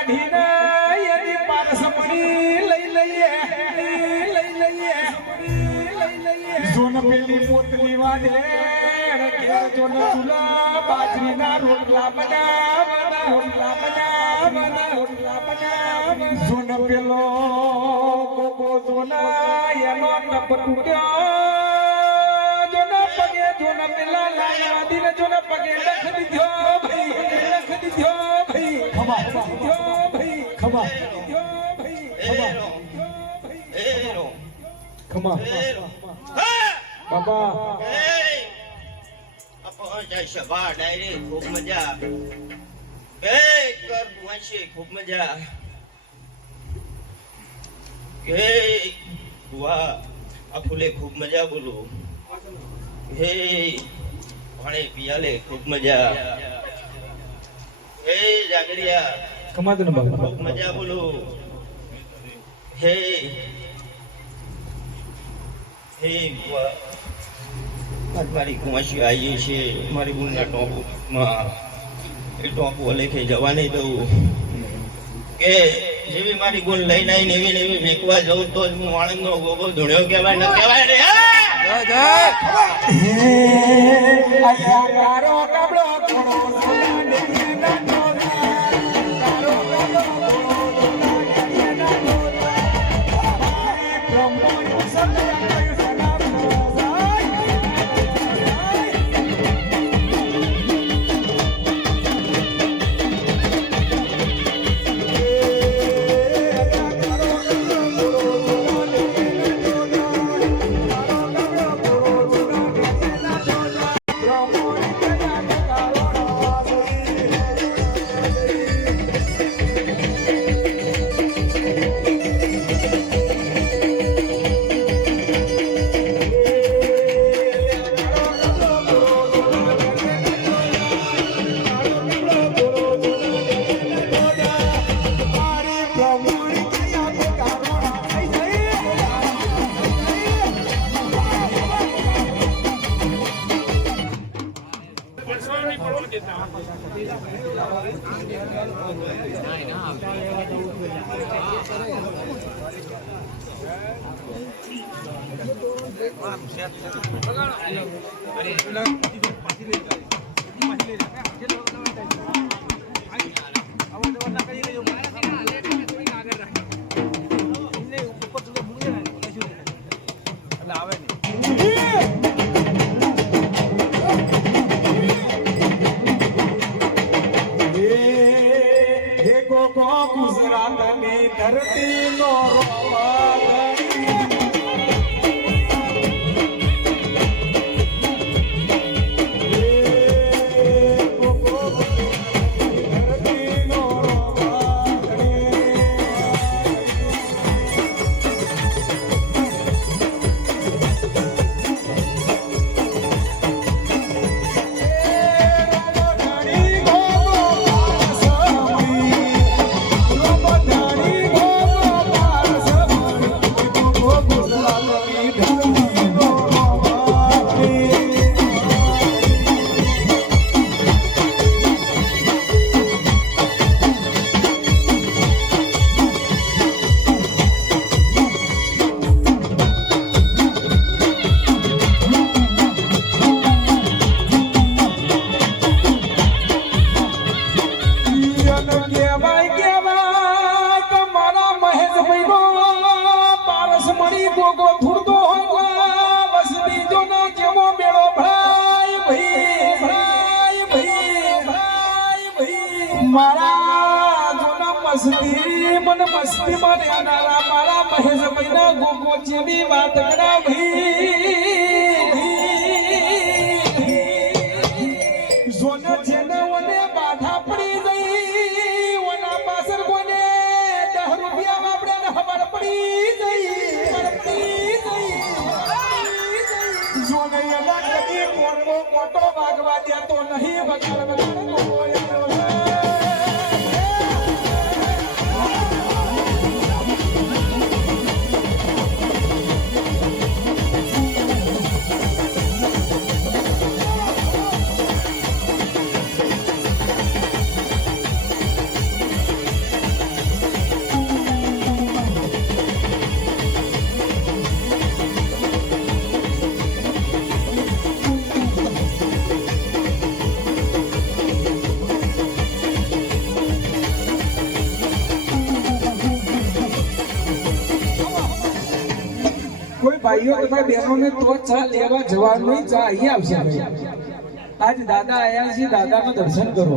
કાઢીને એની પારસમણી લઈ લઈએ. લઈ લઈએ. લઈ લઈએ. સોન પેલી પોતલી વાદલે ઘેર જોન ચૂલા બાજરીના રોટલા બનાવવાના રોટલા બનાવવાના રોટલા બનાવવાના. સોન પેલો ગોગો સોના એનો ટપ તૂટ્યો. જોના પગે જોના પેલા લાયા દીને જોના પગે લખ દીધો ભાઈ લખ દીધો ભાઈ ખબા ખબા બાબા સભા ડાયરી ખૂબ મજા. વાંચી ખૂબ મજા. વાહ આ ખૂબ મજા. બોલું હે પાણી પિયાલે ખૂબ મજા. હે જાગરિયા ખમા તને બાબા મજા બોલો. હે. હે મારી કુંવાસી આવી છે. મારી બુનના ટોપમાં. એ ટોપો લેખે જવા નહીં દઉં. કે જેવી મારી ગુણ લઈને આવીને એવી ને એવી મેકવા જઉં તો જ હું આણંદનો ગોગો ધૂણ્યો કહેવાય ન કહેવાય ને. મારા જૂના મસ્તી, મને મસ્તી માં મારા મહેશ ભાઈના ગોગો જેવી વાત જેને ઓને બાધા પડી ગઈ, ઓના પાસર કોને દહ રૂપિયા વાપરે ને ખબર પડી ગઈ. જોને એના કદી કોનો મોટો ભાગવા દેતો નહીં વગર વગર ભાઈઓ તથા બહેનોને તો ચા લેવા જવાનું ચા અહીં આવશે ભાઈ. આજ દાદા આવ્યા છે દાદાનું દર્શન કરો.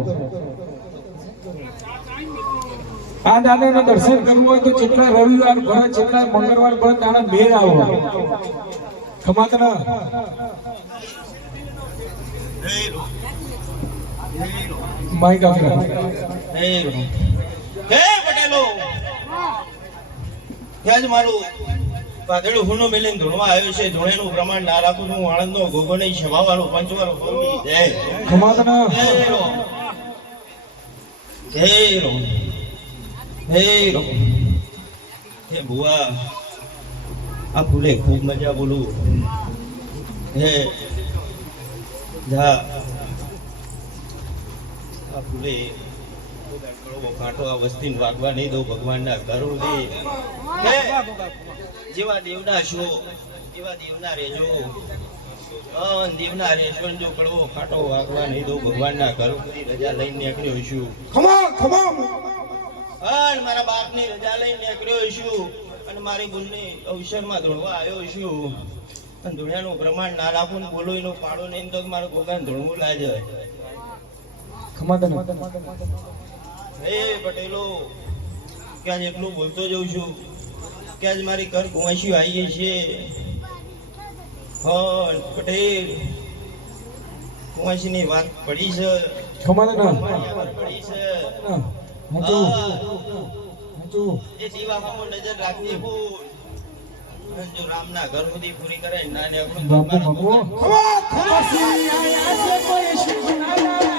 આ દાદાનું દર્શન કરવું હોય તો જેટલા રવિવાર ભરે જેટલા મંગળવાર ભરે તાણા મેળ આવો. ખમાત ના માઈક આપી હે પટેલો. ત્યાં જ મારું પાતળું હુનો મેલીને ધૂણવા આવ્યો છે. ધૂણેનું પ્રમાણ ના રાખું છું. આણંદનો ગોગો નહીં સભાવાળો પંચવાળો ખમાત જય જય રો જય રો હે ભુવા. આ ફૂલે ખૂબ મજા બોલું. હે. જા. આ ફૂલે કાંટો આ વસ્તીને વાગવા નહીં દઉં ભગવાનના કરુણ દે જેવા દેવના છો એવા દેવના રેજો દેવના રેજો જો કડવો કાંટો વાગવા નહીં દો ભગવાનના રજા લઈને નીકળ્યો છું. ખમા ખમા અને મારા બાપની રજા લઈને નીકળ્યો છું અને મારી બુનની અવસરમાં ધોળવા આવ્યો છું. અને ધોળિયાનું પ્રમાણ ના રાખું ને બોલો એનો પાડો નહીં તો મારો ગોગાને ધોળવું લાગે. હે પટેલો કે આજ એટલું બોલતો જઉં છું. કે આજ મારી ઘર કુંવાસી આવી ગઈ છે. હા પટેલ કુંવાસીની વાત પડી છે. પડી છે. હાચું હા. હાચું એ દીવામાં નજર રાખવી હું જો રામના ઘર સુધી પૂરી કરે નાને આપણું બાપુ આયા છે કોઈ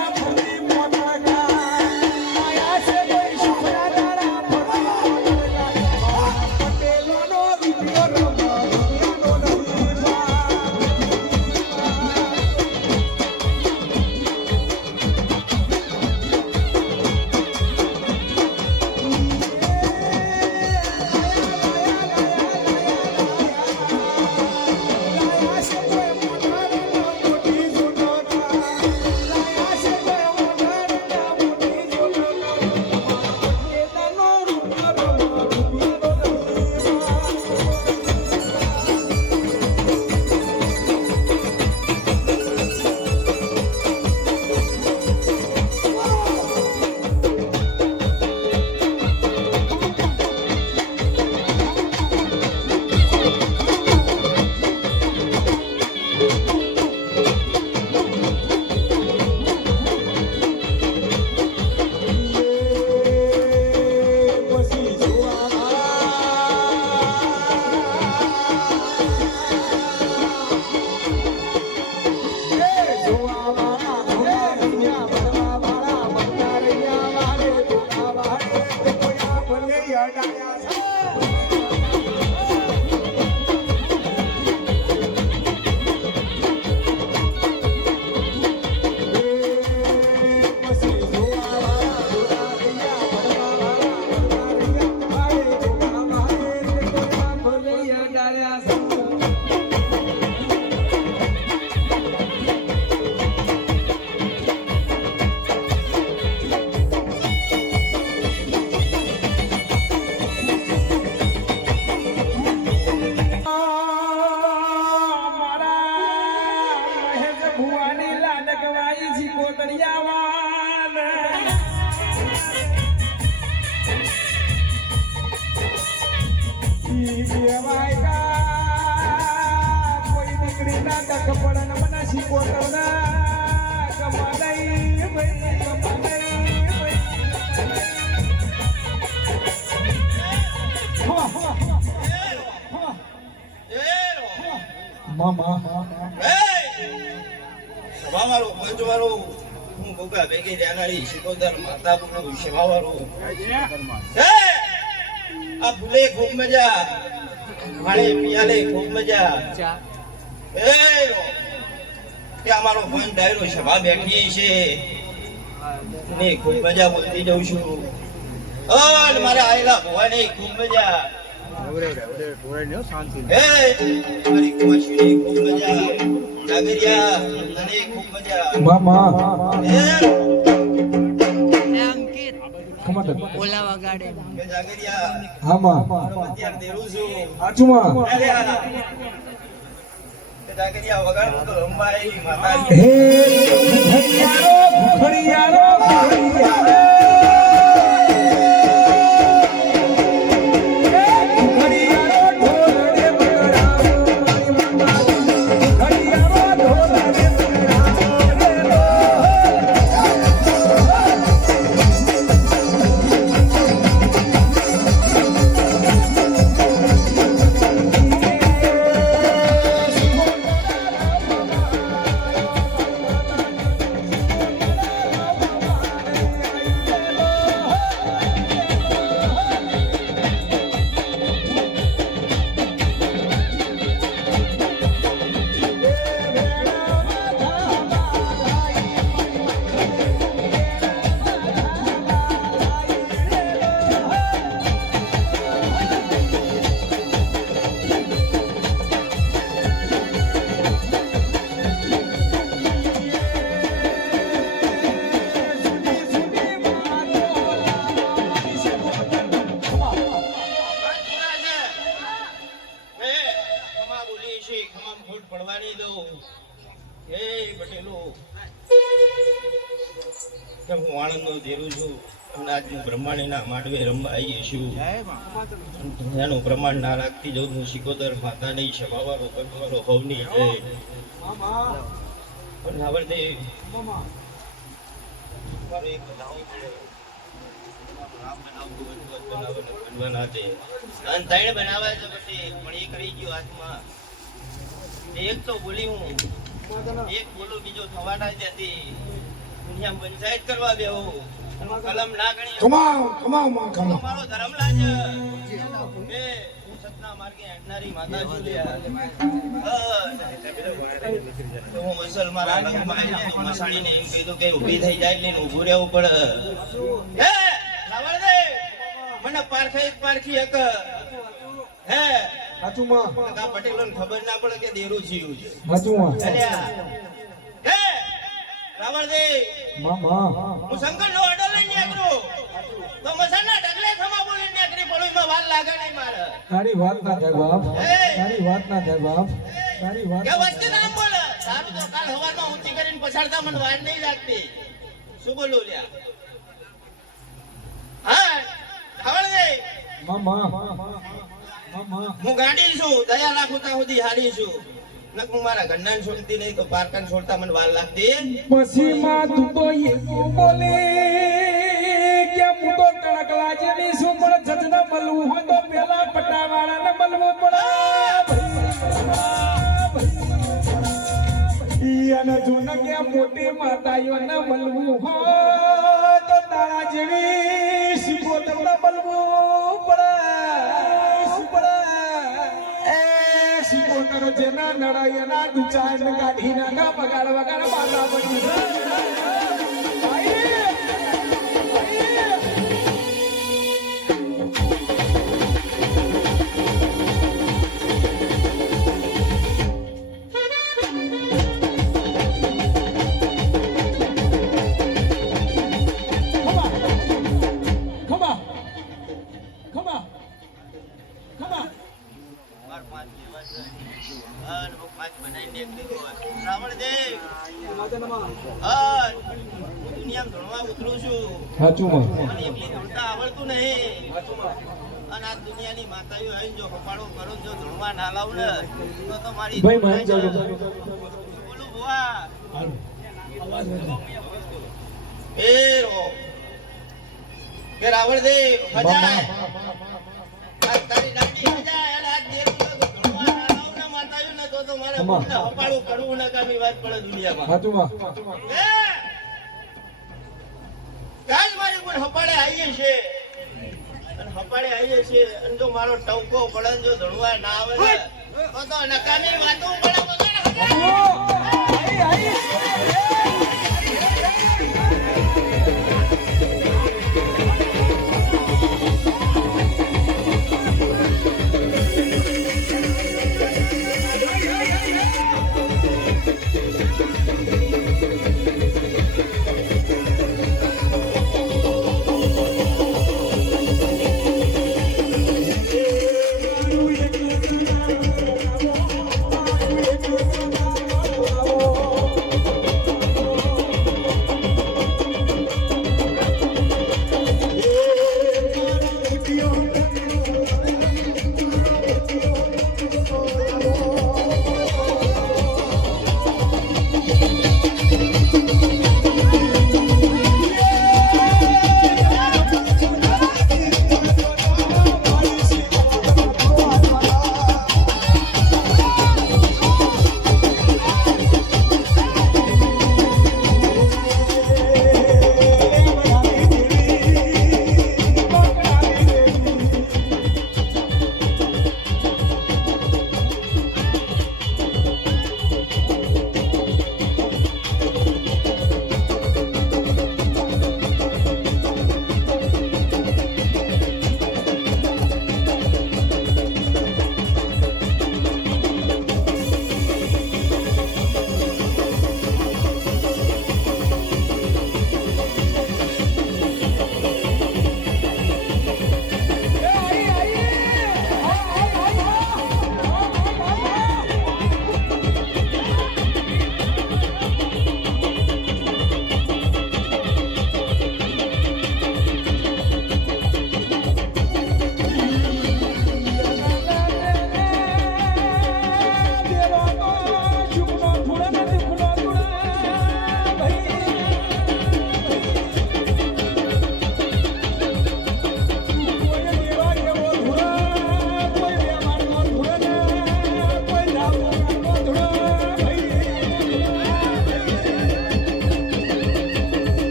લાડકવાઈ છી કોતરિયાવાન ઈ બેવાય કા કોઈ દીકરીના તક પડન મને શીખોતરના કમાડઈ ભાઈ કમાડઈ ભાઈ. હા હા હા એ રો. મામા એ! સભાવાળો હું ભૂકા ભેગી રહેનારી શિકોતર માતા પુનું સેવાવાળું હે! આ ભૂલે ખૂબ મજા. મારે પિયાલે ખૂબ મજા. એ કે અમારો ફોન ડાયરો સભા બેઠી છે. ને ખૂબ મજા બોલતી જઉં છું. અન મારે આયેલા ભવાની ખૂબ મજા. હે મારી કુમાશીની ખૂબ મજા. જાગરિયા તને ખૂબ મજા મામા. અંકિત ખમત ઓલા જાગરિયા હા માં અત્યારે દેરું છું? સાચું માં અરે આ. કે તો રંબાઈ માતાજી હે ઘડિયાળો ઘડિયાળો ઘડિયાળો આવીએ છું એનું પ્રમાણ ના રાખતી જવું સિકોતર માતાની સભાવાળો કરવાળો હોવની જય પણ બનાવ છે. જ. અને ત્રણે છે પણ એક રહી ગયો હાથમાં એક તો બોલી હું, એક બોલું, બીજો થવાના દુનિયામાં પંચાયત કરવા બેહો કલમ ના ગણી કમાવ કમાવમાં તો મારો ધર્મ લાજ. સતના માર્ગે હેડનારી માતા છું લ્યા. તો હું વસલ મારા લગ્નમાં આવીને એમ કીધું કે ઊભી થઈ જાય એટલે ઊભું રહેવું પડે. હે લાવણ દે મને પારખે એક પારખી એક. હે સાચું માં પટેલ ખબર ના પડે કે દેરું જીવું છે. સાચું માં અલ્યા. હે રાવણ દે મામા હું શંકર નો તો તારી વાત ના થાય બાપ. તારી વાત ના થાય બાપ. તારી વાત કે વસ્તી નામ બોલ. સાબ તો કાલ હવારમાં ઊંચી કરીને પછાડતા મને વાર નહીં લાગતી. શું બોલું લ્યા? હા રાવણ દે મમ્મા મમ્મા હું ગાડી છું દયા રાખું ત્યાં સુધી હારી છું. મારા ઘરના છોડતી નહીં, તો પારકાન છોડતા મને વાર લાગતી પછી તું તો એવું બોલે કે હું તો ટણકલા જેવી છું, પણ જજને પટાવાળાને મળવું પડે. અને જોને કે મોટી માતાઓને મળવું હોય તો તારા જેવી તમને મળવું પડે. શિકોતર જેના નડાય એના દુચાય ને કાઢી નાખા બગાડ બગાડ બાધા પડી સાચું આવડતું નહીં અને આ દુનિયાની માતાઓ આવીને જો કપાળો કરો જો ધૂણવા ના લાવ ને તો તો મારી ભાઈ ચાલુ બોલું બુઆ એ રો કે રાવણ દેવ હજાય તારી દાઢી હજાય અને આ દેરું તો નકામી વાત પડે દુનિયામાં. હપાળે આવીએ છે હપાળે આવીએ છે અને જો મારો ટવકો પડે જો ધણવા ના આવે તો નકામી વાતો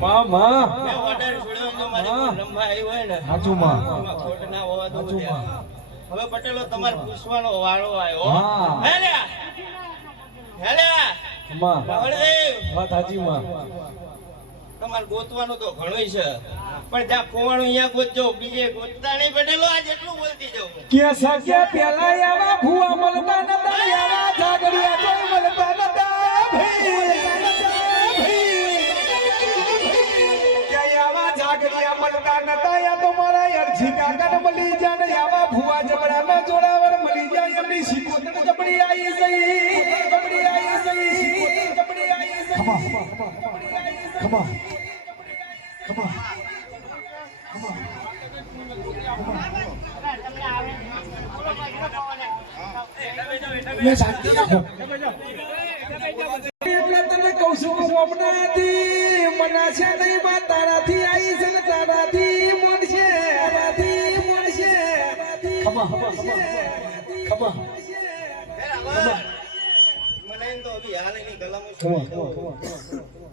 હોવા માં. હવે પટેલો તમારે પૂછવાનો આવ્યો. ગોતવાનું તો ઘણું છે. પણ ત્યાં ખોવાનું અહીંયા ગોતજો. બીજે ગોતતા નહીં પટેલો આ જેટલું બોલતી જવું કે સકે પેલા આવા ભૂવા મળતા નતા. આવા જાગરિયા તોય મળતા કાકાને મળી જાય ને આવા ભૂવા જબડામાં જોડાવર મળી જાય એમની શીખોતણ જબડી આવી જઈ. જબડી આવી જઈ. જબડી આવી જઈ. ખમા ખમા મેં શાંતિ રાખો ખમા on. Come on. તો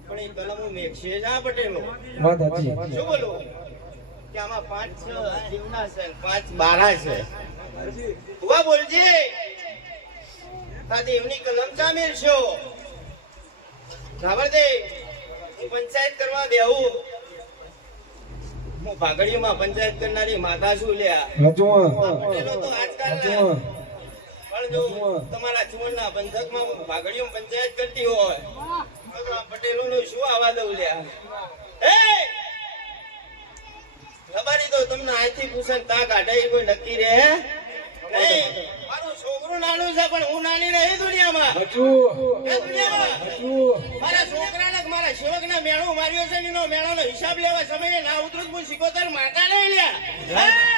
પણ એ કલમો મેઘશે જ પટેલો શું બોલું પાંચ બારા છે ભુવા બોલજે. આ દેવની કલમ સામેલ છો ખબર દે હું પંચાયત કરવા હું ભાગડીઓમાં પંચાયત કરનારી માતા છું લ્યા. તો આજકાલ પણ જો તમારા પંથકમાં હું ભાગડીઓ પંચાયત કરતી હોય પટેલો નું શું આવા દઉં લે ખબરી તો તમને આથી પૂછે તા કાઢે કોઈ નક્કી રહે નહીં મારું છોકરું નાનું છે પણ હું નાની નહીં દુનિયામાં. મારા છોકરાને મારા સેવકને મેળો માર્યો છે ને એનો મેળાનો હિસાબ લેવા સમયે ના ઉતરું હું સિકોતર માતા લઈ લ્યા.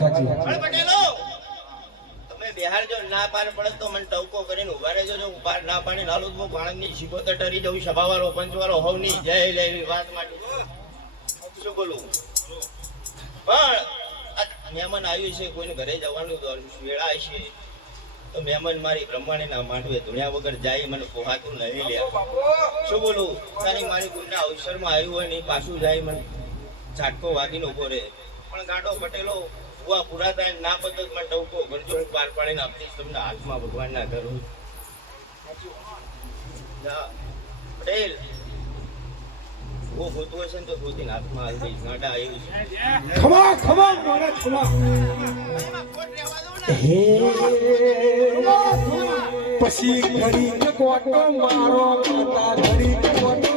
વાત સાચી તમે બિહાર જો ના પાર પડે તો મને ટવકો કરીને ઊભા રહેજો. જો પાર ના પાડી નાલું તો હું બાળકની ટરી જઉં, સભાવાળો, પંચવાળો, હોવની જય લેવી વાત માટે. શું બોલું? પણ મહેમાન આવ્યું છે, કોઈને ઘરે જવાનું વેળા છે તો મહેમાન મારી બ્રહ્માંડના માંડવે ધૂણ્યા વગર જાય, મને પોહાતું નહીં લે. શું બોલું? તારી મારી ગુણના અવસરમાં આવ્યું હોય ને પાછું જાય, મને ઝાટકો વાગીને ઊભો રહે. પણ ગાંડો પટેલો ભૂવા પૂરા થાય ના પતો માં ટવકો કરજો હું પાર પાડીને આપીશ તમને હાથમાં ભગવાન ના કરું પટેલ. બહુ હોતું હશે ને તો ધોતીને હાથમાં આવી દઈશ ગાડા આવ્યું છે ખમા ખમા, મારા ખમા. હે પછી ઘડી કોટો મારો ઘડી કોટો